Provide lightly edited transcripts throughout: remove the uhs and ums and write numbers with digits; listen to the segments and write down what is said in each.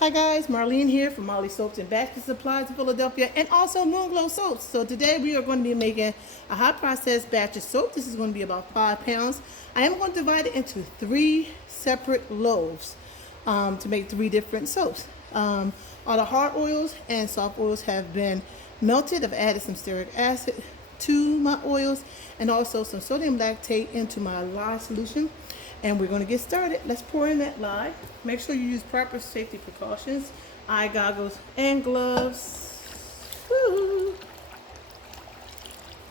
Hi guys, Marlene here from Moonglows Soaps and Basket Supplies in Philadelphia, and also Moonglows Soaps. So today we are going to be making a hot processed batch of soap. This is going to be about 5 pounds. I am going to divide it into 3 separate loaves to make 3 different soaps. All the hard oils and soft oils have been melted. I've added some stearic acid to my oils and also some sodium lactate into my lye solution. And we're going to get started. Let's pour in that lye. Make sure you use proper safety precautions, eye goggles and gloves. Woo.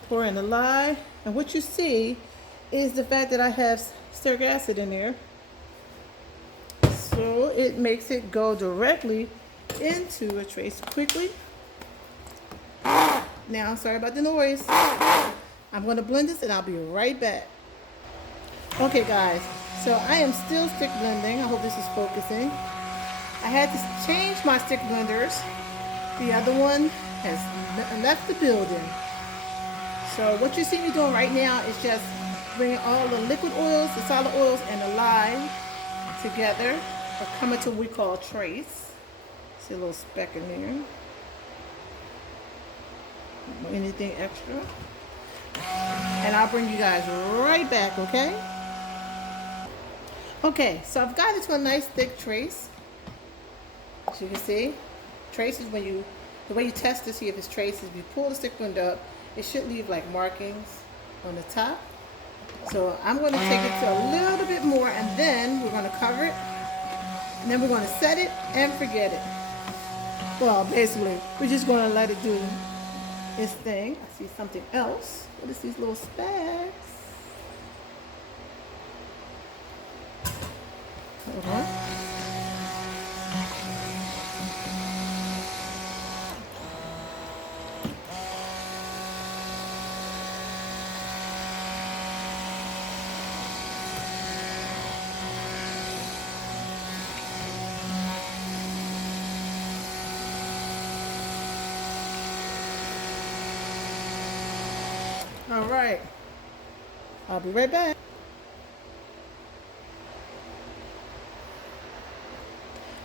Pour in the lye, and what you see is the fact that I have stearic acid in there, so it makes it go directly into a trace quickly. Now, sorry about the noise. I'm going to blend this and I'll be right back. Okay guys, so I am still stick blending. I hope this is focusing. I had to change my stick blenders. The other one has left the building. So what you see me doing right now is just bringing all the liquid oils, the solid oils, and the lye together, or coming to what we call a trace. See a little speck in there. Anything extra? And I'll bring you guys right back, okay? Okay, so I've got it to a nice thick trace. As you can see, trace is when the way you test to see if it's trace is if you pull the stick blender up, it should leave like markings on the top. So I'm going to take it to a little bit more, and then we're going to cover it, and then we're going to set it and forget it. Well, basically, we're just going to let it do its thing. I see something else. What is these little specks? All right, I'll be right back.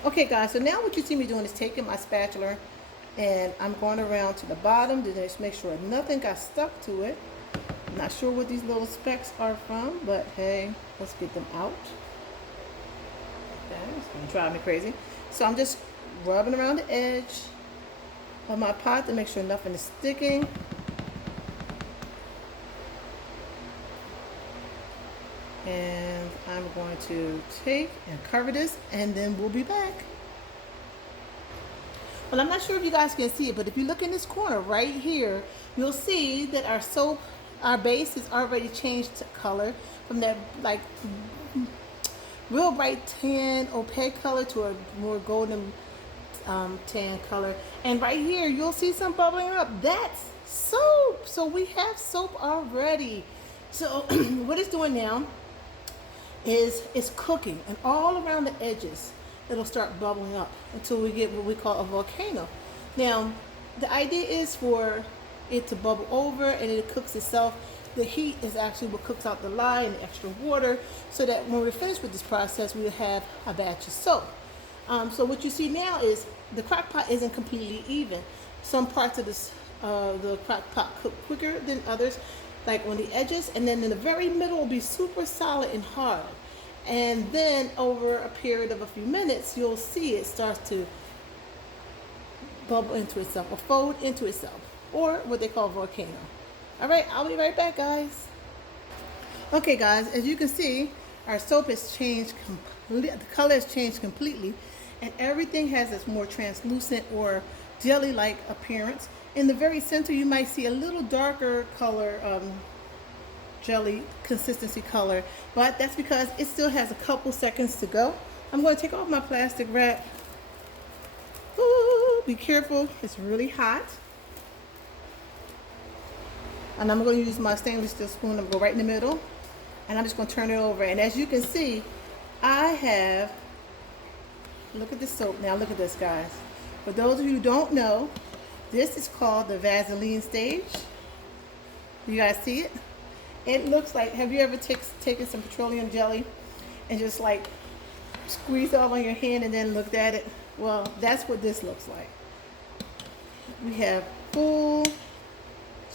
Okay guys, so now what you see me doing is taking my spatula and I'm going around to the bottom to just make sure nothing got stuck to it. I'm not sure what these little specks are from, but hey, let's get them out. Okay, it's gonna drive me crazy. So I'm just rubbing around the edge of my pot to make sure nothing is sticking. And I'm going to take and cover this, and then we'll be back. Well, I'm not sure if you guys can see it, but if you look in this corner right here, you'll see that our soap, our base is already changed to color from that like real bright tan opaque color to a more golden tan color. And right here, you'll see some bubbling up. That's soap. So we have soap already. So what it's doing now is it's cooking, and all around the edges it'll start bubbling up until we get what we call a volcano. Now the idea is for it to bubble over and it cooks itself. The heat is actually what cooks out the lye and the extra water, so that when we're finished with this process we'll have a batch of soap. So what you see now is the crock pot isn't completely even. Some parts of this the crock pot cook quicker than others, like on the edges, and then in the very middle will be super solid and hard. And then over a period of a few minutes, you'll see it starts to bubble into itself or fold into itself, or what they call volcano. All right, I'll be right back, guys. Okay, guys, as you can see, our soap has changed completely. The color has changed completely, and everything has this more translucent or jelly-like appearance. In the very center, you might see a little darker color, jelly consistency color, but that's because it still has a couple seconds to go. I'm going to take off my plastic wrap. Ooh, be careful, it's really hot. And I'm going to use my stainless steel spoon. I'm going to go right in the middle, and I'm just going to turn it over. And as you can see, I have, look at this soap. Now look at this, guys. For those of you who don't know, this is called the Vaseline stage. You guys see it? It looks like, have you ever taken some petroleum jelly and just like squeezed all on your hand and then looked at it. Well, that's what this looks like. We have full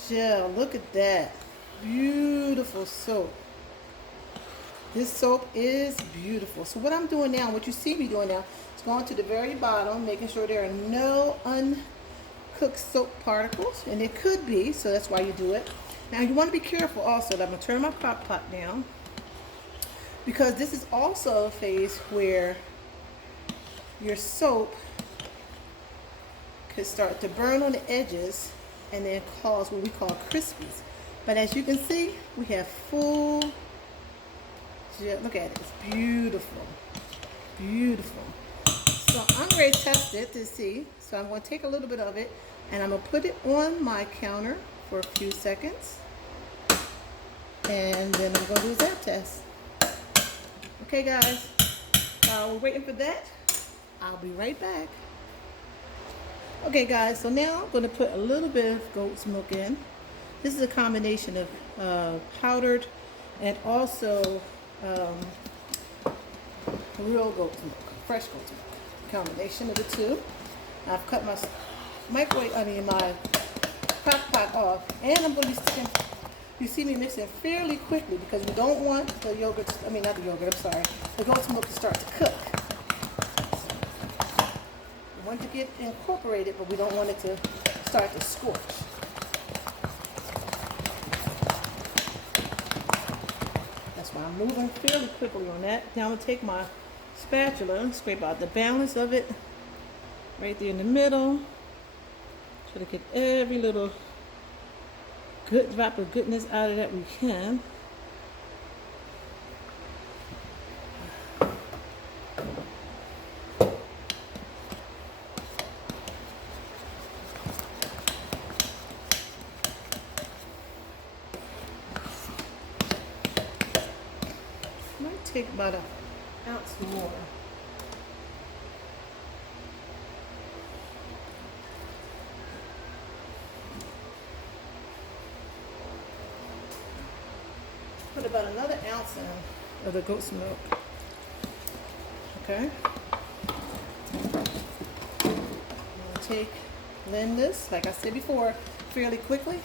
gel. Look at that. Beautiful soap. This soap is beautiful. So what I'm doing now, what you see me doing now, is going to the very bottom, making sure there are no uncooked soap particles. And it could be, so that's why you do it. Now you want to be careful also that I'm going to turn my crock pot down, because this is also a phase where your soap could start to burn on the edges and then cause what we call crispies. But as you can see, we have full gel. Look at it. It's beautiful. Beautiful. So I'm ready to test it to see. So I'm going to take a little bit of it and I'm going to put it on my counter for a few seconds. And then I'm going to do that test. Okay, guys. We're waiting for that. I'll be right back. Okay, guys. So now I'm going to put a little bit of goat's milk in. This is a combination of powdered and also real goat's milk, fresh goat's milk. Combination of the two. I've cut my my crock pot off, and I'm going to be sticking. You see me mixing fairly quickly because we don't want the yogurt. Not the yogurt. I'm sorry. The goat's milk to start to cook. We want to get incorporated, but we don't want it to start to scorch. That's why I'm moving fairly quickly on that. Now I'm going to take my spatula and scrape out the balance of it right there in the middle. Try to get every little good drop of goodness out of that we can. Might take about an ounce more. Put about another ounce in of the goat's milk. Okay. I'm going to blend this, like I said before, fairly quickly.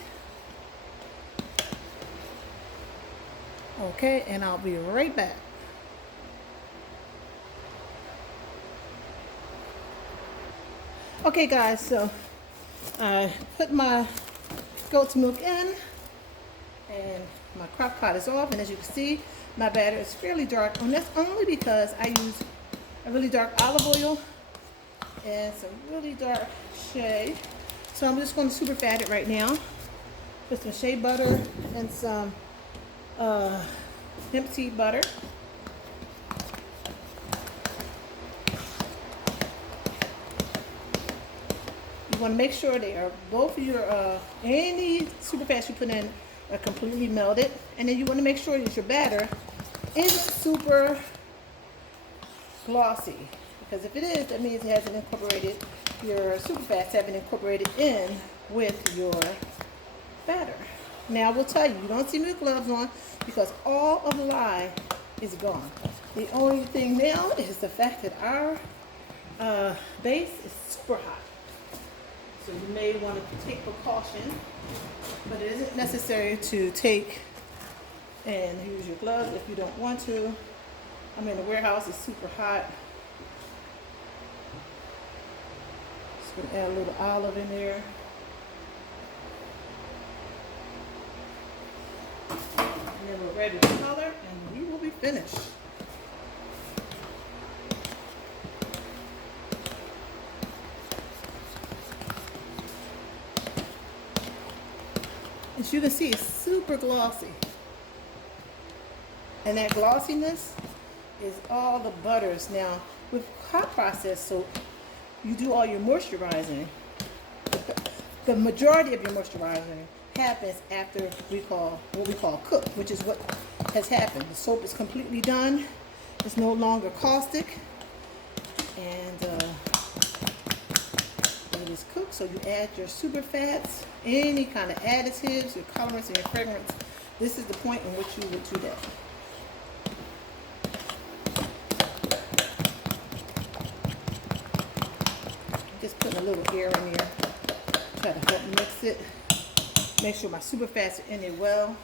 Okay, and I'll be right back. Okay, guys, so I put my goat's milk in, and my crock pot is off, and as you can see, my batter is fairly dark, and that's only because I use a really dark olive oil and some really dark shea. So I'm just going to superfat it right now. Put some shea butter and some hemp seed butter. You want to make sure they are both of your any superfats you put in are completely melted, and then you want to make sure that your batter isn't super glossy, because if it is, that means it hasn't incorporated, your superfats haven't incorporated in with your batter. Now I will tell you, you don't see me with gloves on because all of the lye is gone. The only thing now is the fact that our base is super hot. So you may want to take precaution, but it isn't necessary to take and use your gloves if you don't want to. The warehouse is super hot. Just going to add a little olive in there. And then we're ready to color, and we will be finished. As you can see, it's super glossy. And that glossiness is all the butters. Now, with hot processed soap, you do all your moisturizing. The majority of your moisturizing happens after what we call cook, which is what has happened. The soap is completely done. It's no longer caustic. And it is cooked, so you add your super fats, any kind of additives, your colorants and your fragrance. This is the point in which you would do that. Just putting a little air in there. Try to help mix it. Make sure my Superfats are in there well.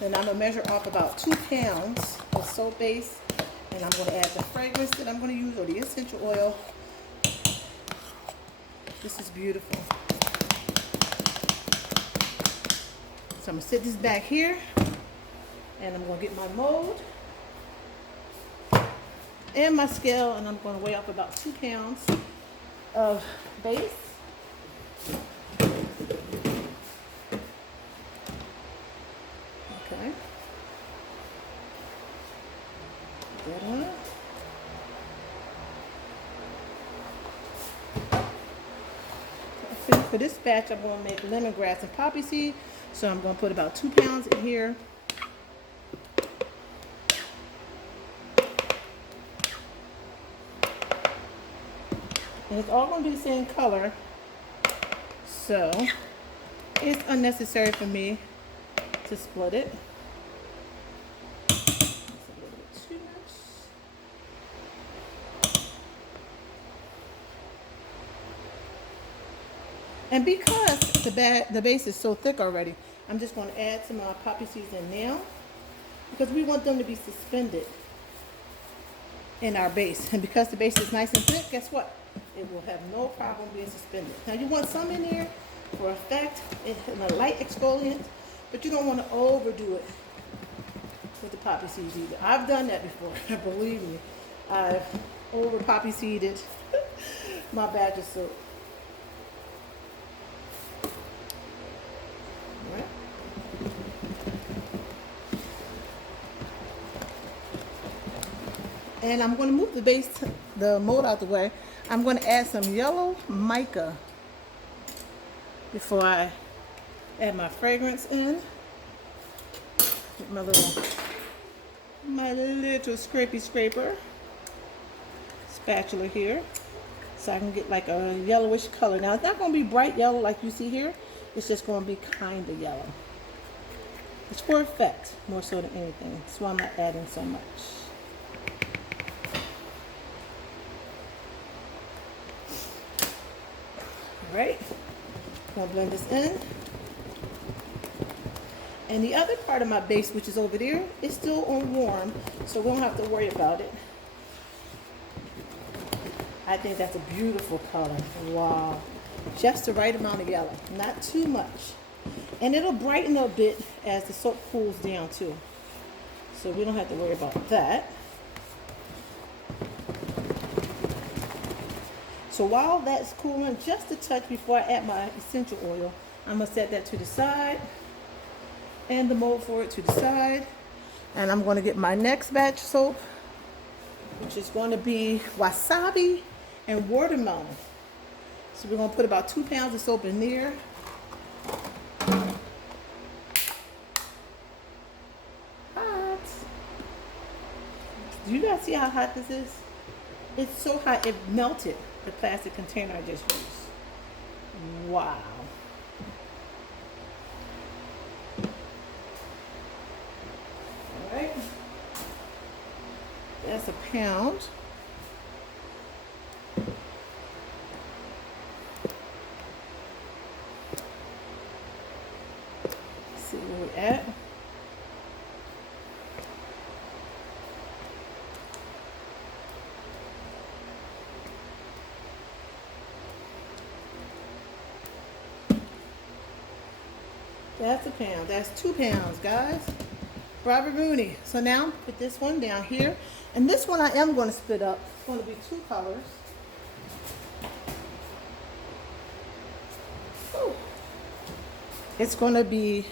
Then I'm going to measure off about 2 pounds of soap base. And I'm going to add the fragrance that I'm going to use, or the essential oil. This is beautiful. So I'm going to set this back here. And I'm going to get my mold and my scale. And I'm going to weigh off about 2 pounds of base. Okay. Put that on. So for this batch, I'm going to make lemongrass and poppy seed. So I'm going to put about 2 pounds in here. And it's all going to be the same color. So it's unnecessary for me to split it. That's a little bit too much. And because the base is so thick already, I'm just going to add some poppy seeds in now, because we want them to be suspended in our base. And because the base is nice and thick, guess what? It will have no problem being suspended. Now you want some in there for effect and a light exfoliant, but you don't want to overdo it with the poppy seeds either. I've done that before. Believe me, I've over poppy seeded my batch of soap. All right. And I'm going to move the mold out the way. I'm going to add some yellow mica before I add my fragrance in. Get my little scrapey scraper spatula here, so I can get like a yellowish color. Now it's not going to be bright yellow like you see here. It's just going to be kind of yellow. It's for effect more so than anything. That's why I'm not adding so much. Alright, I'm going to blend this in. And the other part of my base, which is over there, is still on warm, so we don't have to worry about it. I think that's a beautiful color. Wow. Just the right amount of yellow, not too much. And it'll brighten a bit as the soap cools down too. So we don't have to worry about that. So while that's cooling just a touch before I add my essential oil, I'm going to set that to the side and the mold for it to the side. And I'm going to get my next batch soap, which is going to be wasabi and watermelon. So we're going to put about 2 pounds of soap in there. Hot. Do you guys see how hot this is? It's so hot it melted the plastic container I just used. Wow. All right. That's a pound. Let's see where we're at. That's a pound. That's 2 pounds, guys. Robert Rooney. So now put this one down here. And this one I am going to split up. It's going to be 2 colors. Ooh. It's going to be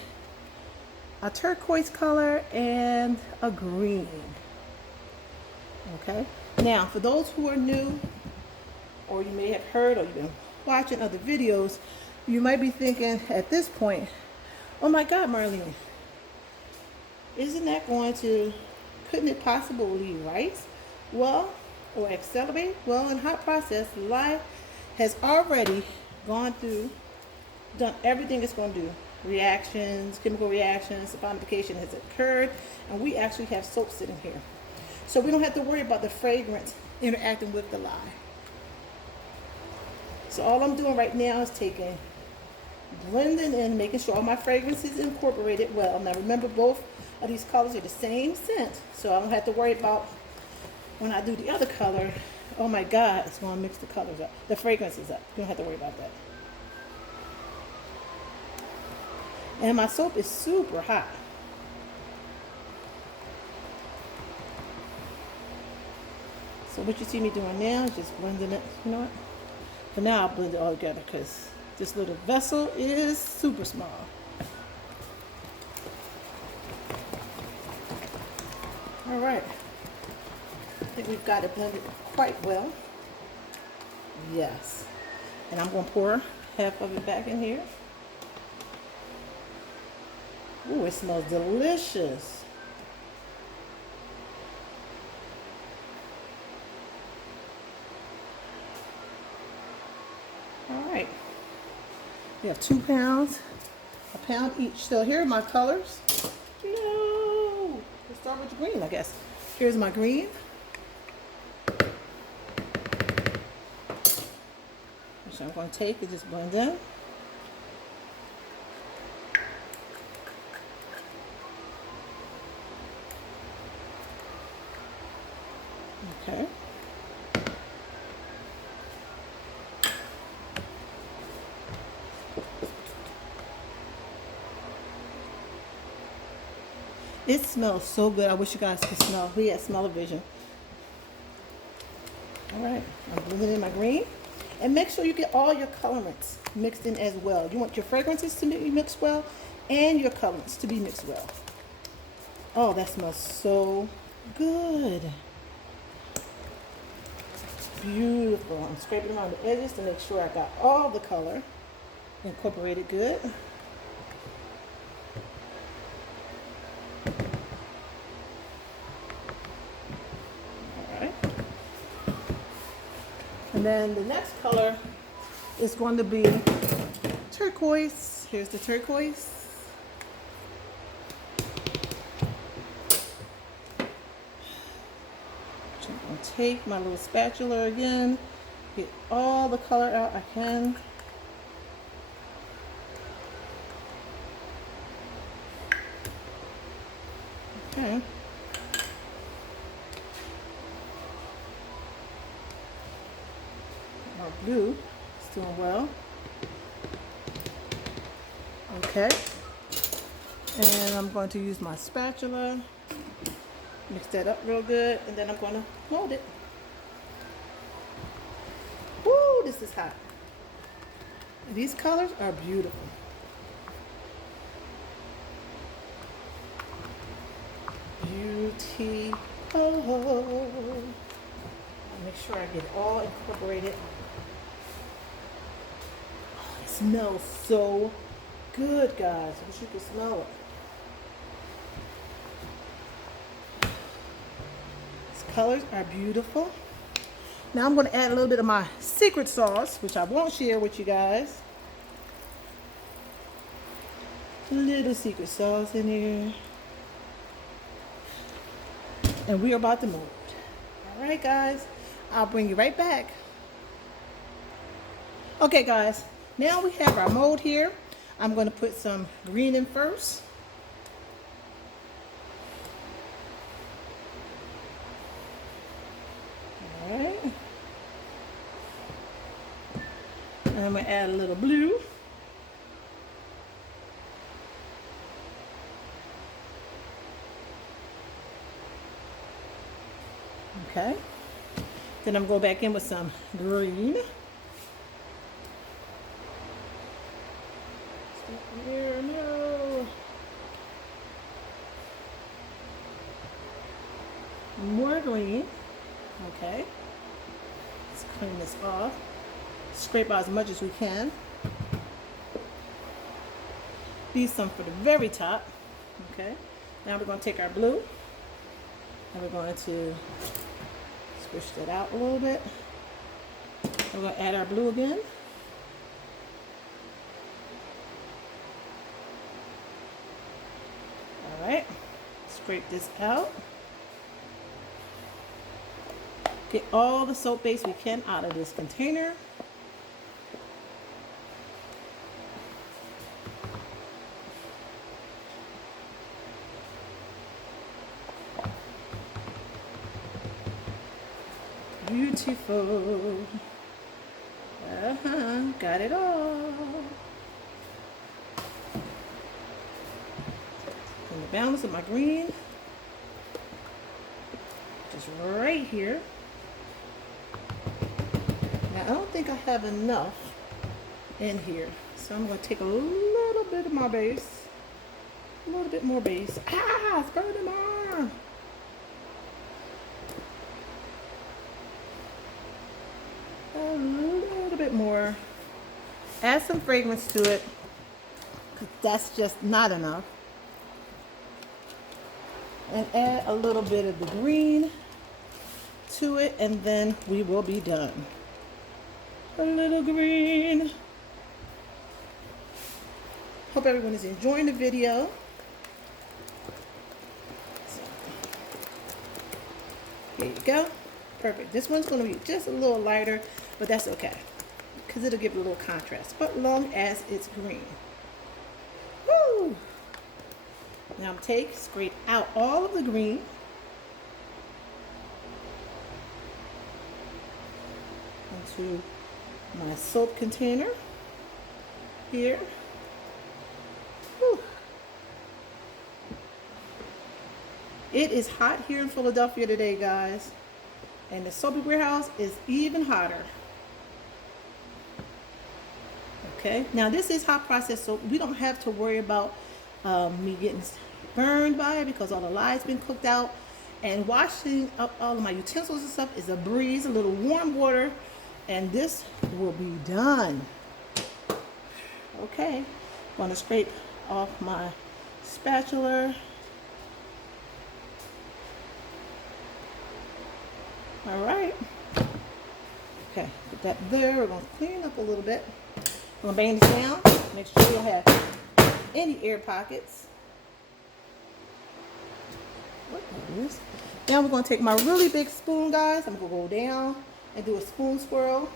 a turquoise color and a green. Okay. Now, for those who are new, or you may have heard or you've been watching other videos, you might be thinking at this point, oh my God, Marlene, isn't that couldn't it possibly rise? Well, or accelerate? Well, in hot process, Lye has already gone through, done everything it's going to do. Reactions, chemical reactions, saponification has occurred, and we actually have soap sitting here. So we don't have to worry about the fragrance interacting with the lye. So all I'm doing right now is blending in, making sure all my fragrances incorporated well. Now remember, both of these colors are the same scent, so I don't have to worry about when I do the other color. Oh my God, it's going to mix the colors up, the fragrances up. You don't have to worry about that. And my soap is super hot. So what you see me doing now is just blending it. You know what? For now, I'll blend it all together because this little vessel is super small. All right. I think we've got it blended quite well. Yes. And I'm going to pour half of it back in here. Ooh, it smells delicious. All right. We have 2 pounds, a pound each. So here are my colors. No. Let's start with the green, I guess. Here's my green. Which I'm going to take and just blend in. Okay. It smells so good. I wish you guys could smell. We had smell-o-vision. All right, I'm blending in my green. And make sure you get all your colorants mixed in as well. You want your fragrances to be mixed well and your colorants to be mixed well. Oh, that smells so good. Beautiful. I'm scraping around the edges to make sure I got all the color incorporated good. All right. And then the next color is going to be turquoise. Here's the turquoise. I'm going to take my little spatula again, get all the color out I can. Okay. Our blue is doing well. Okay. And I'm going to use my spatula. Mix that up real good, and then I'm going to mold it. Woo, this is hot. These colors are beautiful. Beauty. Oh. Make sure I get it all incorporated. Oh, it smells so good, guys. I wish you could smell it. Colors are beautiful. Now I'm going to add a little bit of my secret sauce, which I won't share with you guys. A little secret sauce in here. And we are about to mold. All right, guys. I'll bring you right back. Okay, guys. Now we have our mold here. I'm going to put some green in first. Alright. And I'm going to add a little blue. Okay. Then I'm going back in with some green. Here, no. More green. Okay. Let's clean this off. Scrape out as much as we can. Leave some for the very top. Okay. Now we're going to take our blue and we're going to squish that out a little bit. We're going to add our blue again. All right. Scrape this out. Get all the soap base we can out of this container. beautiful. Got it all. And the balance of my green, just right here. Now I don't think I have enough in here, so I'm going to take a little bit of my base, a little bit more base. Ah, it's burning my arm. A little bit more. Add some fragrance to it, because that's just not enough. And add a little bit of the green to it, and then we will be done. A little green. Hope everyone is enjoying the video. So, here you go. Perfect. This one's going to be just a little lighter, but that's okay, because it'll give it a little contrast, but long as it's green. Woo! Now I'm scrape out all of the green. Into my soap container here. Whew. It is hot here in Philadelphia today, guys, and the soapy warehouse is even hotter. Okay, now this is hot processed soap. We don't have to worry about me getting burned by it, because all the lye's been cooked out, and washing up all of my utensils and stuff is a breeze. A little warm water and this will be done. Okay, I'm going to scrape off my spatula. All right. Okay, put that there. We're going to clean up a little bit. I'm going to bang this down. Make sure you don't have any air pockets. What is this? Now we're going to take my really big spoon, guys. I'm going to go down and do a spoon swirl.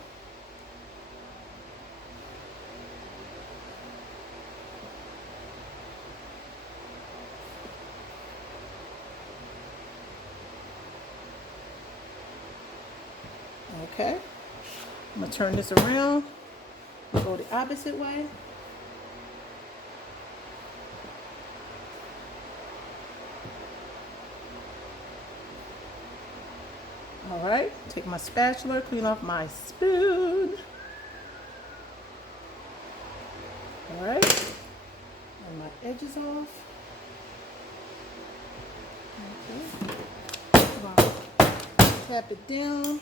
Okay, I'm going to turn this around, go the opposite way. All right, take my spatula, clean off my spoon. All right, and my edges off. Okay, come on. Tap it down.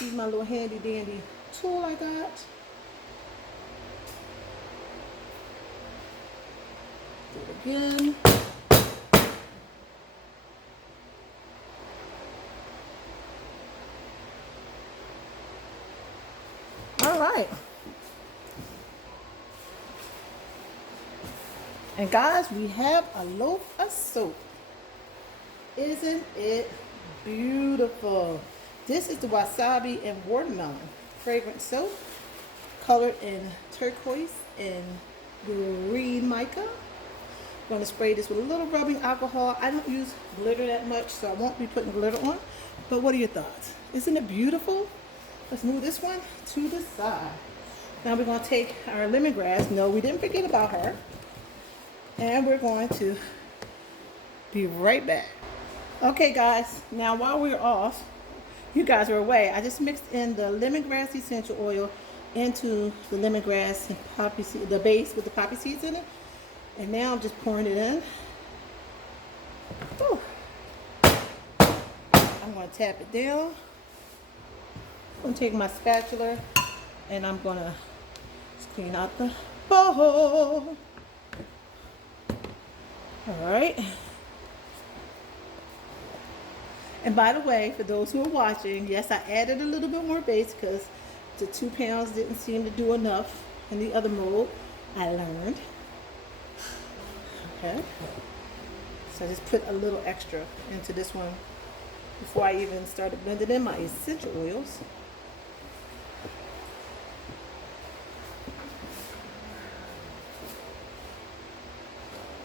Use my little handy dandy tool I got. Do it again. All right. And guys, we have a loaf of soap. Isn't it beautiful? This is the wasabi and watermelon fragrance soap, colored in turquoise and green mica. I'm going to spray this with a little rubbing alcohol. I don't use glitter that much, so I won't be putting glitter on. But what are your thoughts? Isn't it beautiful? Let's move this one to the side. Now we're going to take our lemongrass. No, we didn't forget about her. And we're going to be right back. Okay, guys. Now while we're off, you guys are away, I just mixed in the lemongrass essential oil into the lemongrass and poppy seed, the base with the poppy seeds in it. And now I'm just pouring it in. Whew. I'm going to tap it down. I'm going to take my spatula and I'm going to clean out the bowl. All right. And by the way, for those who are watching, yes, I added a little bit more base because the 2 pounds didn't seem to do enough in the other mold. I learned. Okay. So I just put a little extra into this one before I even started blending in my essential oils.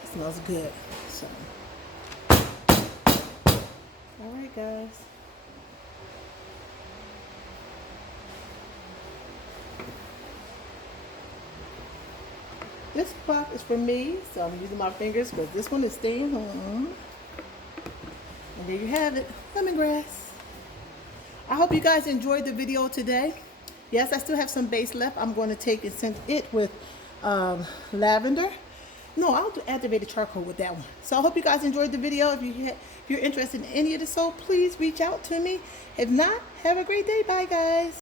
It smells good. So. All right, guys. This puff is for me, so I'm using my fingers because this one is staying home. And there you have it, lemongrass. I hope you guys enjoyed the video today. Yes, I still have some base left. I'm going to take and scent it with lavender. No, I'll do activated charcoal with that one. So I hope you guys enjoyed the video. If you're interested in any of the soap, please reach out to me. If not, have a great day. Bye, guys.